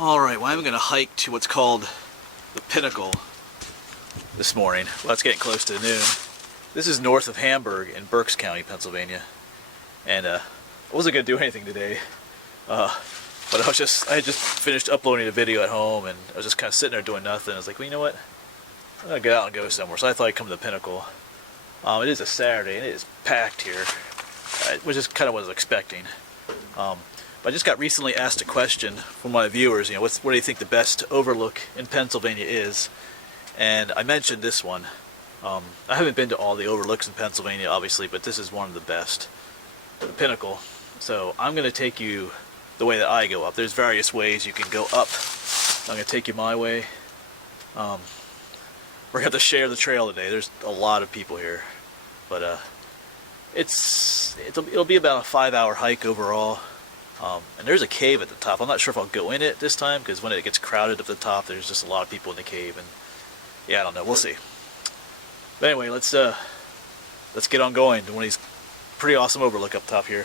Alright, well I'm going to hike to what's called the Pinnacle this morning. Well, it's getting close to noon. This is north of Hamburg in Berks County, Pennsylvania. And I wasn't going to do anything today. But I had just finished uploading a video at home and I was just kind of sitting there doing nothing. I was like, well, you know what? I'm going to get out and go somewhere. So I thought I'd come to the Pinnacle. It is a Saturday and it is packed here, which is kind of what I was expecting. But I just got recently asked a question from my viewers, you know, what do you think the best overlook in Pennsylvania is? And I mentioned this one. I haven't been to all the overlooks in Pennsylvania, obviously, but this is one of the best, the Pinnacle. So I'm going to take you the way that I go up. There's various ways you can go up. I'm going to take you my way. We're going to have to share the trail today. There's a lot of people here, but it'll be about a 5-hour hike overall. And there's a cave at the top. I'm not sure if I'll go in it this time because when it gets crowded up the top, there's just a lot of people in the cave, and yeah, I don't know. We'll see. But anyway, let's get on going to one of these pretty awesome overlook up top here.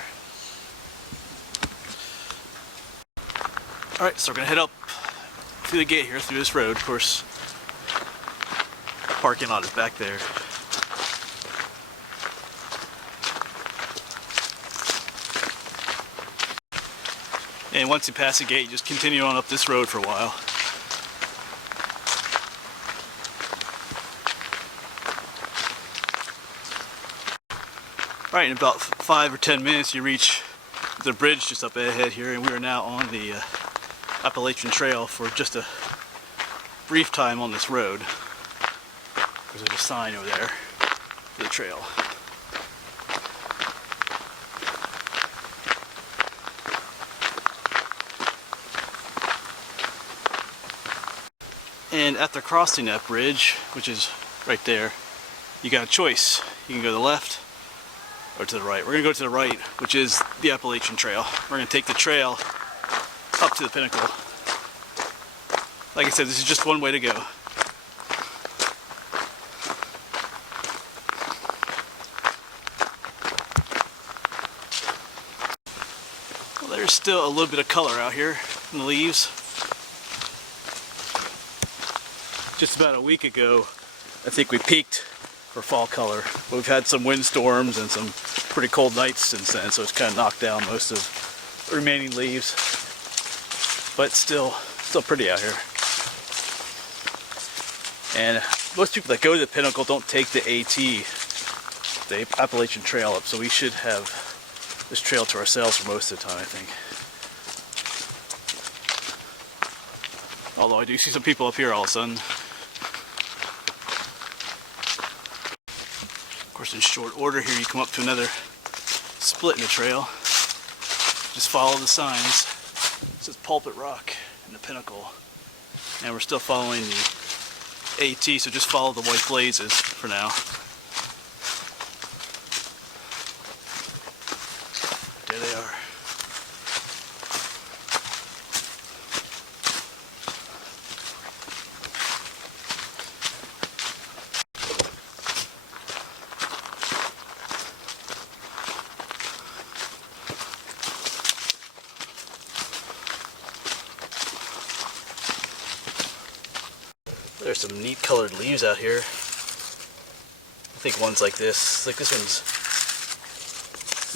All right, so we're gonna head up through the gate here, through this road. Of course, the parking lot is back there. And once you pass the gate, you just continue on up this road for a while. Alright, in about 5 or 10 minutes you reach the bridge just up ahead here, and we are now on the Appalachian Trail for just a brief time on this road. There's a sign over there for the trail. And after crossing that bridge, which is right there, you got a choice. You can go to the left or to the right. We're going to go to the right, which is the Appalachian Trail. We're going to take the trail up to the Pinnacle. Like I said, this is just one way to go. Well, there's still a little bit of color out here in the leaves. Just about a week ago, I think we peaked for fall color. But we've had some windstorms and some pretty cold nights since then, so it's kind of knocked down most of the remaining leaves. But still pretty out here. And most people that go to the Pinnacle don't take the AT, the Appalachian Trail up, so we should have this trail to ourselves for most of the time, I think. Although I do see some people up here all of a sudden. Of course, in short order here, you come up to another split in the trail. Just follow the signs. It says Pulpit Rock and the Pinnacle. And we're still following the AT, so just follow the white blazes for now. There they are. There's some neat colored leaves out here. I think one's like this. Like this one's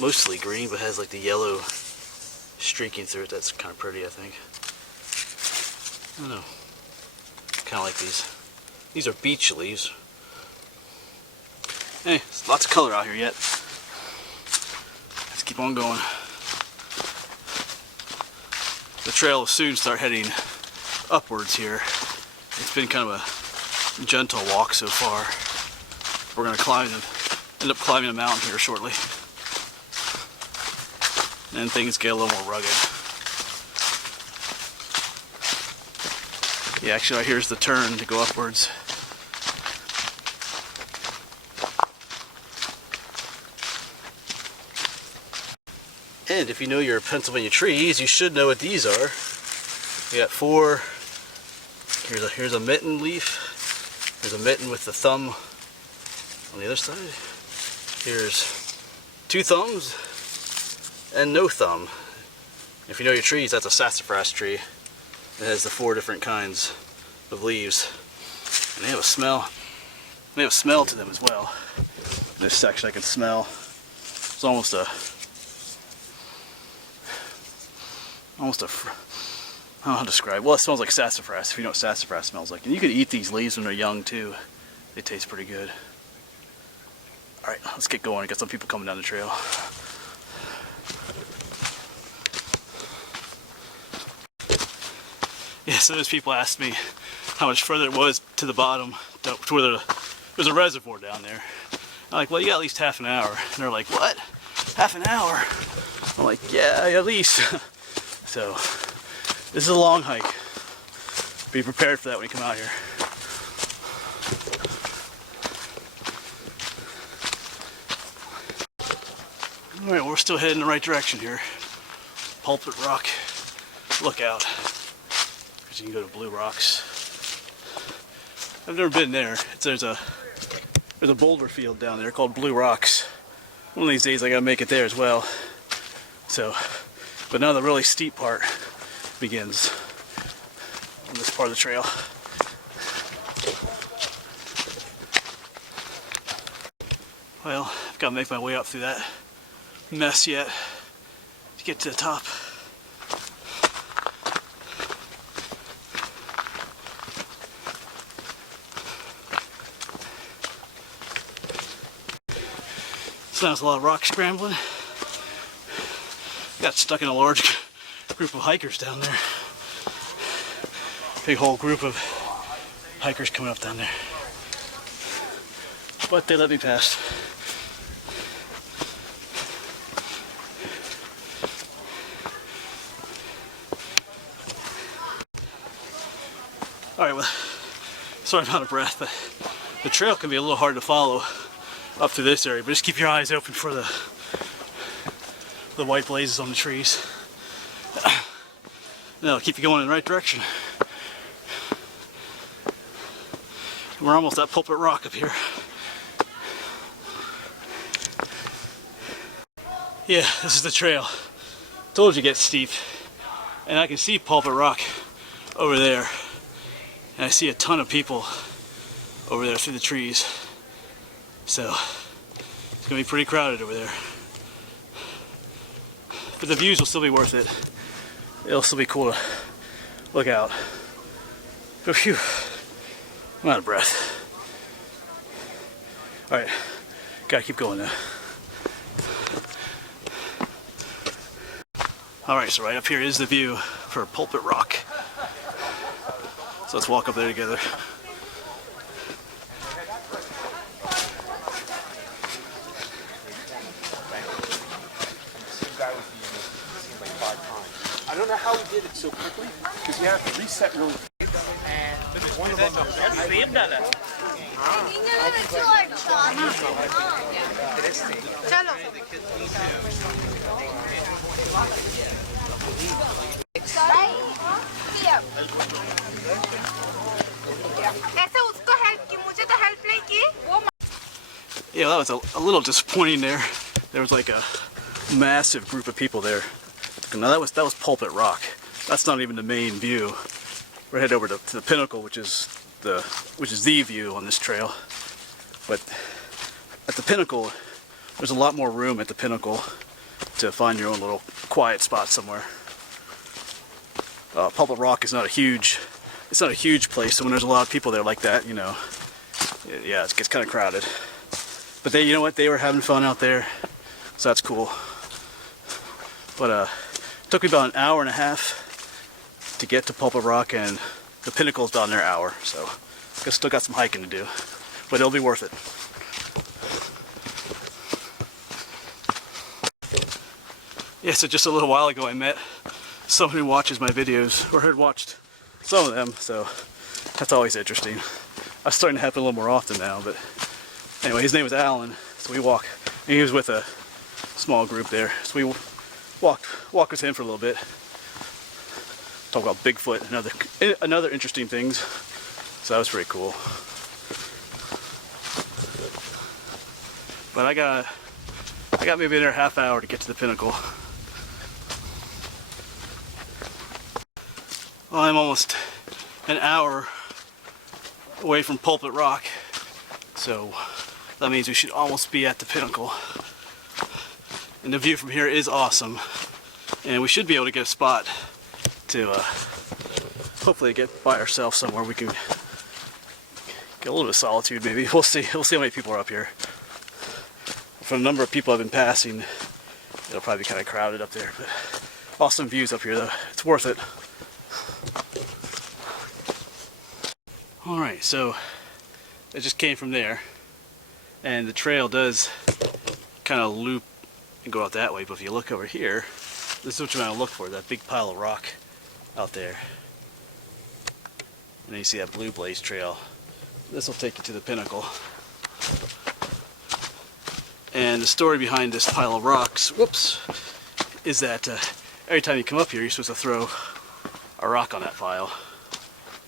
mostly green, but has like the yellow streaking through it. That's kind of pretty, I think. I don't know. Kind of like these. These are beech leaves. Hey, there's lots of color out here yet. Let's keep on going. The trail will soon start heading upwards here. It's been kind of a gentle walk so far. We're going to end up climbing a mountain here shortly. And then things get a little more rugged. Yeah, actually right here's the turn to go upwards. And if you know your Pennsylvania trees, you should know what these are. We got 4. Here's a mitten leaf. Here's a mitten with the thumb on the other side. Here's 2 thumbs and no thumb. If you know your trees, that's a sassafras tree. It has the 4 different kinds of leaves, and they have a smell. They have a smell to them as well. In this section, I can smell. It's almost a. I don't know how to describe. Well, it smells like sassafras. If you know what sassafras smells like, and you can eat these leaves when they're young too. They taste pretty good. All right, let's get going. I got some people coming down the trail. Yeah, so those people asked me how much further it was to the bottom, to where there's a reservoir down there. I'm like, well, you got at least half an hour. And they're like, what? Half an hour? I'm like, yeah, at least. So, this is a long hike. Be prepared for that when you come out here. Alright, we're still heading in the right direction here. Pulpit Rock Lookout. Because you can go to Blue Rocks. I've never been there. There's a boulder field down there called Blue Rocks. One of these days I gotta make it there as well. So, but now the really steep part begins on this part of the trail. Well, I've got to make my way up through that mess yet to get to the top. So now it's a lot of rock scrambling. Got stuck in a large group of hikers down there. Big whole group of hikers coming up down there. But they let me pass. Alright, well, sorry I'm out of breath, but the trail can be a little hard to follow up to this area, but just keep your eyes open for the white blazes on the trees. That'll keep you going in the right direction. We're almost at Pulpit Rock up here. Yeah, this is the trail. Told you it gets steep. And I can see Pulpit Rock over there. And I see a ton of people over there through the trees. So, it's gonna be pretty crowded over there. But the views will still be worth it. It'll still be cool to look out. But phew, I'm out of breath. Alright, gotta keep going now. Alright, so right up here is the view for Pulpit Rock. So let's walk up there together. I don't know how we did it so quickly, because you have to reset really quick. One of them Yeah, that was a little disappointing there. There was like a massive group of people there. Now that was Pulpit Rock. That's not even the main view. We're headed over to the Pinnacle, which is the view on this trail. But at the Pinnacle, there's a lot more room at the Pinnacle to find your own little quiet spot somewhere. Pulpit Rock is not a huge place, so when there's a lot of people there like that, you know, yeah, it gets kind of crowded. But you know what? They were having fun out there, so that's cool. But it took me about an hour and a half to get to Pulpit Rock, and the Pinnacle's about another hour, so I still got some hiking to do, but it'll be worth it. Yeah, so just a little while ago I met someone who watches my videos, or had watched some of them, so that's always interesting. That's starting to happen a little more often now, but anyway, his name was Alan, so we walked, and he was with a small group there, so we walked with him for a little bit. Talk about Bigfoot and another interesting things, so that was pretty cool. But I got maybe another half hour to get to the Pinnacle. Well, I'm almost an hour away from Pulpit Rock, so that means we should almost be at the Pinnacle. And the view from here is awesome, and we should be able to get a spot to hopefully get by ourselves somewhere. We can get a little bit of solitude maybe. We'll see how many people are up here. For the number of people I've been passing, it'll probably be kind of crowded up there, but awesome views up here though. It's worth it. Alright, so it just came from there, and the trail does kind of loop and go out that way, but if you look over here, this is what you want to look for, that big pile of rock out there. And then you see that blue blaze trail. This will take you to the Pinnacle. And the story behind this pile of rocks, whoops, is that every time you come up here, you're supposed to throw a rock on that pile.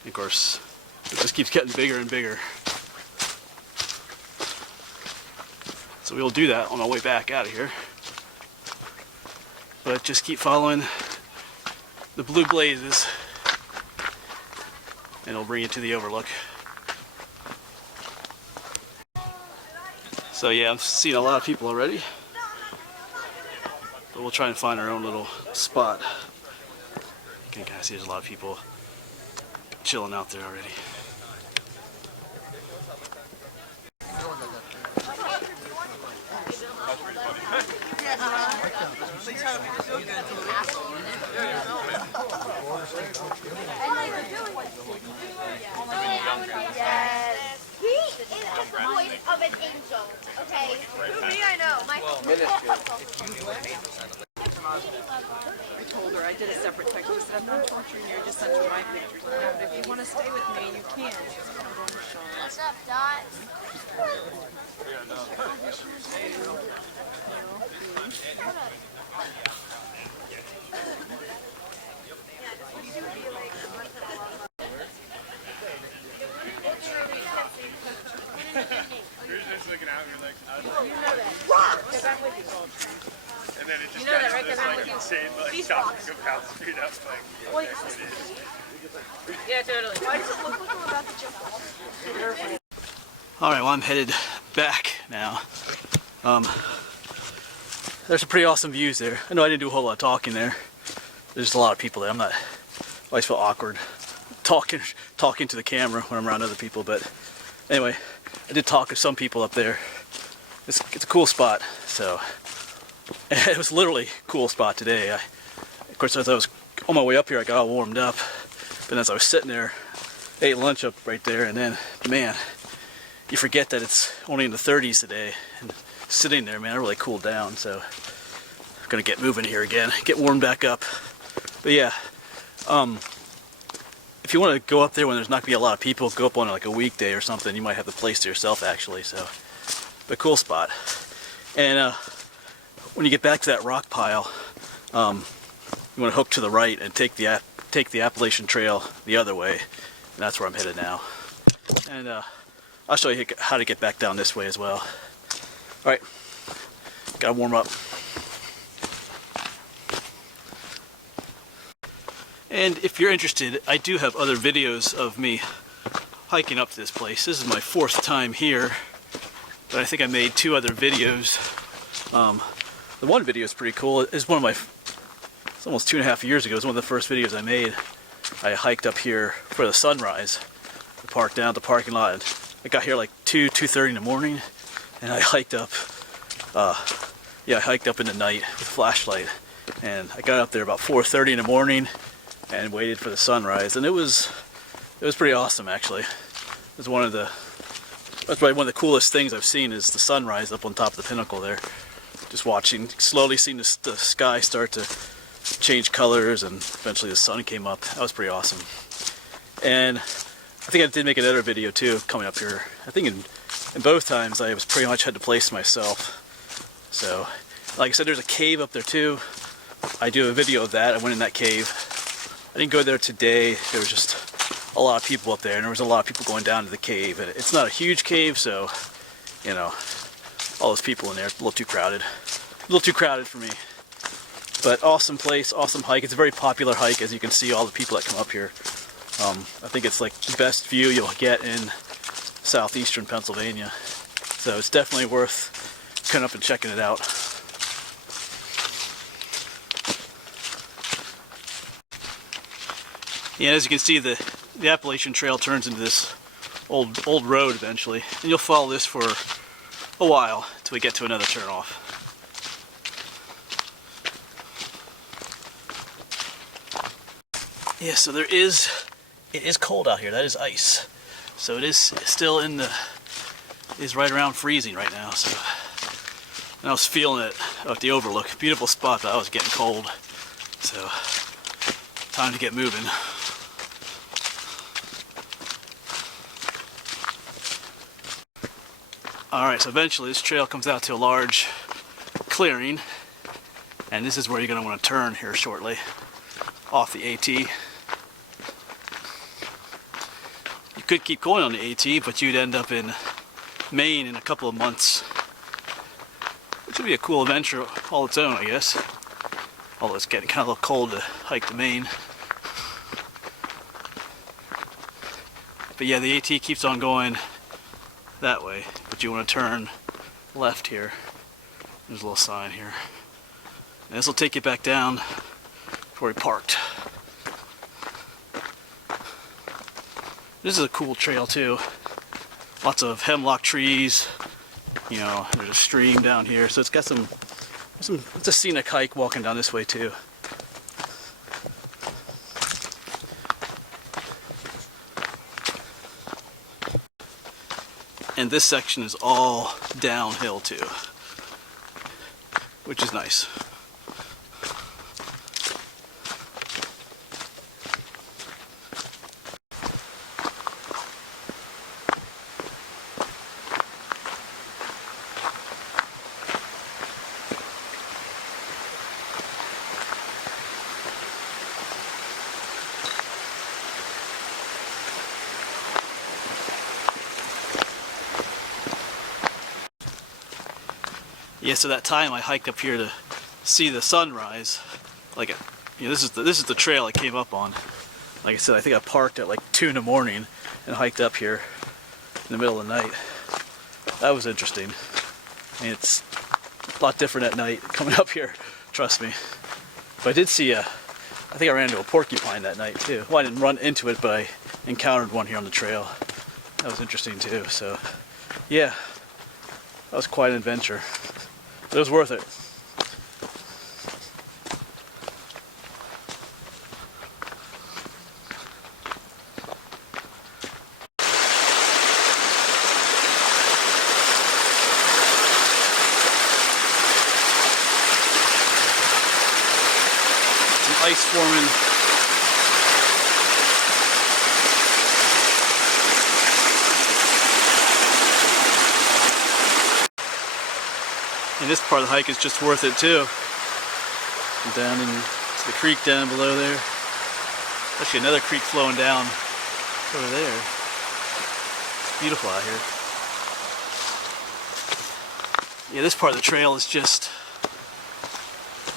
And of course, it just keeps getting bigger and bigger. So we'll do that on our way back out of here. But just keep following the blue blazes, and it'll bring you to the Overlook. So yeah, I'm seeing a lot of people already, but we'll try and find our own little spot. You can kind of see there's a lot of people chilling out there already. He is the voice of an angel, okay? Who, me? I know. My I told her I did a separate text. She said, I'm not torturing you, I just sent you my pictures. But if you want to stay with me, you can. I'm going to show What's up, Dot? You're just looking out and you're like, You know that. Because I'm with you. and then it just You know that, right? this Because I'm like with you. insane like These shopping of pound speed up like Yeah, totally. Why does it look like we're about to jump off? Alright, well I'm headed back now. There's some pretty awesome views there. I know I didn't do a whole lot of talking there. There's just a lot of people there. I always feel awkward talking to the camera when I'm around other people, but anyway, I did talk to some people up there. It's a cool spot, so it was literally a cool spot today. Of course, as I was on my way up here, I got all warmed up, but as I was sitting there, I ate lunch up right there, and then, man, you forget that it's only in the 30s today, and sitting there, man, I really cooled down, so I'm gonna get moving here again, get warmed back up. But yeah, if you want to go up there when there's not gonna be a lot of people, go up on like a weekday or something, you might have the place to yourself actually, so, but cool spot. And when you get back to that rock pile, you want to hook to the right and take the Appalachian Trail the other way, and that's where I'm headed now. And I'll show you how to get back down this way as well. Alright, gotta warm up. And if you're interested, I do have other videos of me hiking up to this place. This is my 4th time here, but I think I made 2 other videos. The one video is pretty cool. It's it's almost 2.5 years ago. It's one of the first videos I made. I hiked up here for the sunrise. I parked down at the parking lot, and I got here like 2:30 in the morning, and I hiked up. I hiked up in the night with a flashlight, and I got up there about 4:30 in the morning and waited for the sunrise, and it was pretty awesome actually. It was that's probably one of the coolest things I've seen is the sunrise up on top of the Pinnacle there. Just watching, slowly seeing the sky start to change colors, and eventually the sun came up. That was pretty awesome. And I think I did make another video too coming up here. I think in both times I was pretty much had to place myself. So, like I said, there's a cave up there too. I do a video of that. I went in that cave. I didn't go there today. There was just a lot of people up there, and there was a lot of people going down to the cave. And it's not a huge cave, so, you know, all those people in there, a little too crowded. A little too crowded for me. But awesome place, awesome hike. It's a very popular hike, as you can see all the people that come up here. I think it's like the best view you'll get in southeastern Pennsylvania. So it's definitely worth coming up and checking it out. Yeah, as you can see, the Appalachian Trail turns into this old road eventually, and you'll follow this for a while until we get to another turnoff. Yeah, so it is cold out here. That is ice. So it is still is right around freezing right now. So, and I was feeling it at the Overlook. Beautiful spot, but I was getting cold. So, time to get moving. Alright, so eventually this trail comes out to a large clearing, and this is where you're going to want to turn here shortly, off the AT. You could keep going on the AT, but you'd end up in Maine in a couple of months, which would be a cool adventure all its own, I guess. Although it's getting kind of a little cold to hike to Maine. But yeah, the AT keeps on going that way, but you want to turn left here. There's a little sign here. And this will take you back down to where we parked. This is a cool trail too. Lots of hemlock trees. You know, there's a stream down here, so it's got some. It's a scenic hike walking down this way too. And this section is all downhill too, which is nice. Yeah, so that time I hiked up here to see the sunrise. Like, you know, this is the trail I came up on. Like I said, I think I parked at like 2 in the morning and hiked up here in the middle of the night. That was interesting. I mean, it's a lot different at night coming up here, trust me. But I did see I think I ran into a porcupine that night too. Well, I didn't run into it, but I encountered one here on the trail. That was interesting too. So, yeah, that was quite an adventure. It was worth it. Some ice forming. And this part of the hike is just worth it too. And down in the creek down below there. Actually another creek flowing down over there. It's beautiful out here. Yeah, this part of the trail is just,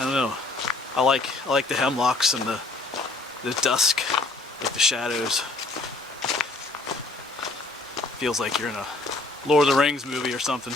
I don't know. I like the hemlocks and the dusk, like the shadows. Feels like you're in a Lord of the Rings movie or something.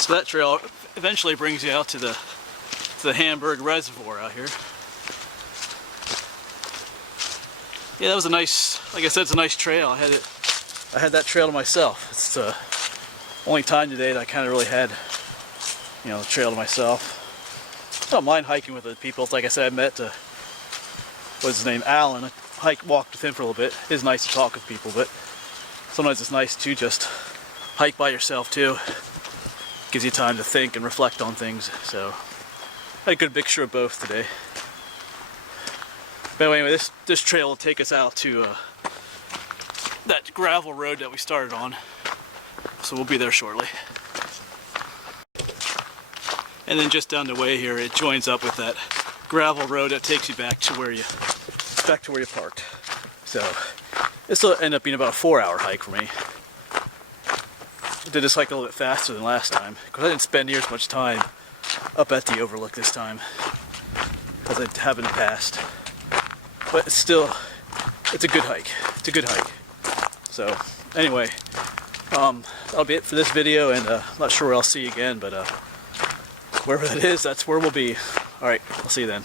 So that trail eventually brings you out to the Hamburg Reservoir out here. Yeah, that was a nice, like I said, it's a nice trail. I had that trail to myself. It's the only time today that I kind of really had, you know, the trail to myself. I don't mind hiking with the people. It's like I said, I met, what's his name, Alan. I walked with him for a little bit. It is nice to talk with people, but sometimes it's nice to just hike by yourself too. Gives you time to think and reflect on things. So Had a good mixture of both today. But anyway, this trail will take us out to that gravel road that we started on. So we'll be there shortly. And then just down the way here, it joins up with that gravel road that takes you back to where you parked. So this will end up being about a 4-hour hike for me. I did this hike a little bit faster than last time because I didn't spend near as much time up at the Overlook this time as I have in the past. But it's still, it's a good hike. It's a good hike. So anyway, that'll be it for this video, and I'm not sure where I'll see you again, but wherever that is, that's where we'll be. Alright, I'll see you then.